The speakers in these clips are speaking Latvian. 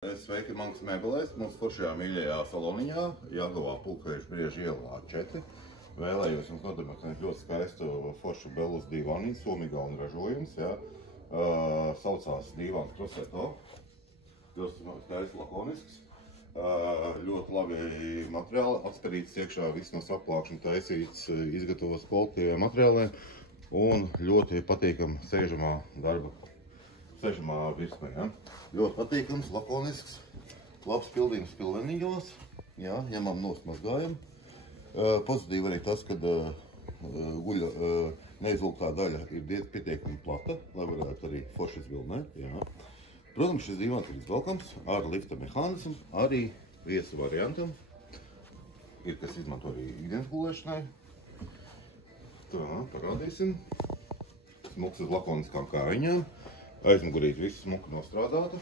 Sveiki, Mankas mēbelēs, mūsu foršajā mīļajā saloniņā, Jāgavā Pulkveža Brieža ielā 4. Vēlējos jums nodemonstrēt ļoti skaistu foršu Bellus dīvāniņu, Somija ražojums, jā. Saucās dīvāns Croseto. Ļoti skaists, lakonisks. Ļoti labi materiāli, atsperīts iekšā, viss no saplākšana taisīts, izgatavots kvalitīviem materiāliem un ļoti patīkam sēžamā darba. Sēžamā virsmē, ja? Ļoti patīkams, lakonisks, labs pildījums pilveniņos, ja? Ņemam nost, mazgājam. Pozitīvi arī tas, kad guļa neizlūgtā daļa ir pietiekami plata, lai varētu arī forši izvilnēt, ja? Protams, šis dīvāns ir izvelkams ar lifta mehānismu, arī viesu variantam. Ir, kas izmanto arī ikdienas gulēšanai. Tā, parādīsim. Smuks uz lakoniskām kājiņām. Aizmugurīt visu smuku nostrādāta.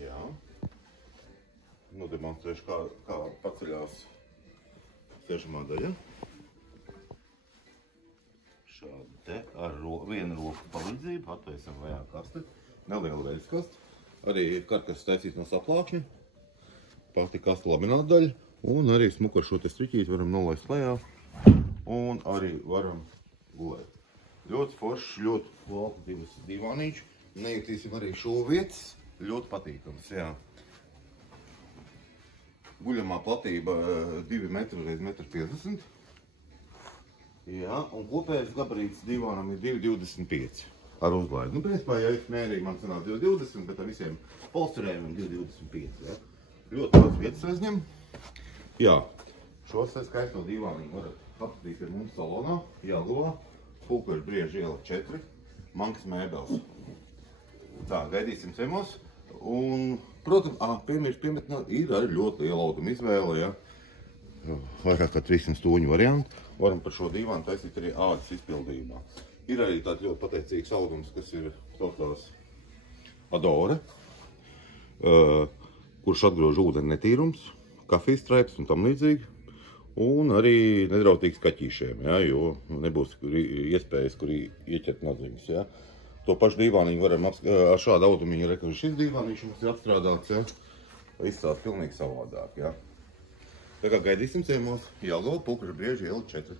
Jā. Nodemonstrēšu, kā paceļās sēžamā daļa. Šādi te ar vienu roku palīdzību atveicam vajā kaste. Neliela veļas kaste. Arī karkas taisīts no saplākšņa. Pati kaste lamināta daļa. Un arī smuku ar šo te striķīti varam nolaist lejā. Un arī varam gulēt. Ļoti foršs, ļoti kvalitatīvs dīvānīčs. Nejutīsim arī šūvvietas. Ļoti patīkams, jā. Guļamā platība 2 metri x 1,50 m. Jā, un kopējais gabarīts dīvānam ir 2,25 ar uzlaidu. Nu, principā, ja es mērīju, man sanāk 2,20, bet ar visiem polsterējumiem 2,25, jā. Ļoti daudz vietas aizņem. Jā, šos skaisto dīvāniņu varat apskatīt pie mums salonā, Jāgavā, Pulkveža Brieža iela 4, Mankas mēbeles. Tā, gaidīsim ciemos. Un, protams, piemirst piemetināt, ir arī ļoti liela auduma izvēle, ja. Vairāk kā 300 stūņu varianti. Varam par šo dīvānu taisīt arī ādas izpildījumā. Ir arī tāds ļoti pateicīgs audums, kas ir saucās Adore, kurš atgrož ūdeni netīrums, kafijas straipas un tam līdzīgi. Un arī nedrautīgs kaķīšiem, ja, jo nebūs iespējas, kur ieķert nadziņas. Ja. To pašu dīvāniņu varam ar šādu audumiņu reka, šis dīvāniņš mums ir apstrādāts, ja. Izstās pilnīgi savādāk. Ja. Tā kā gaidīsim ciemos Jāgavā Pulkveža Brieža iela 4.